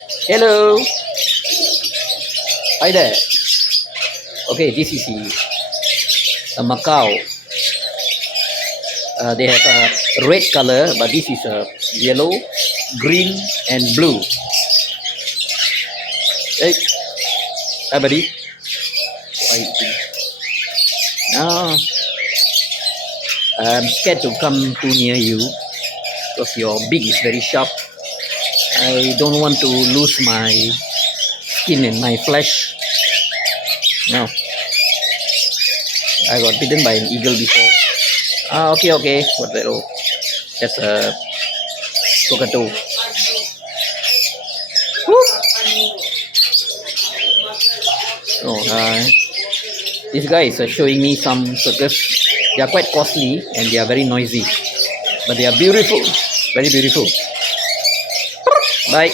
Hello. Hi there. Okay, this is a macaw. They have a red color, but this is a yellow, green, and blue. Hey, hi, buddy. Now, I'm scared to come too near you because your beak is very sharp. I don't want to lose my skin and my flesh. No, I got bitten by an eagle before. Okay. What the hell? That's a cockatoo. Oh, this guy is showing me some circus. They are quite costly and they are very noisy, but they are beautiful, very beautiful. Bye.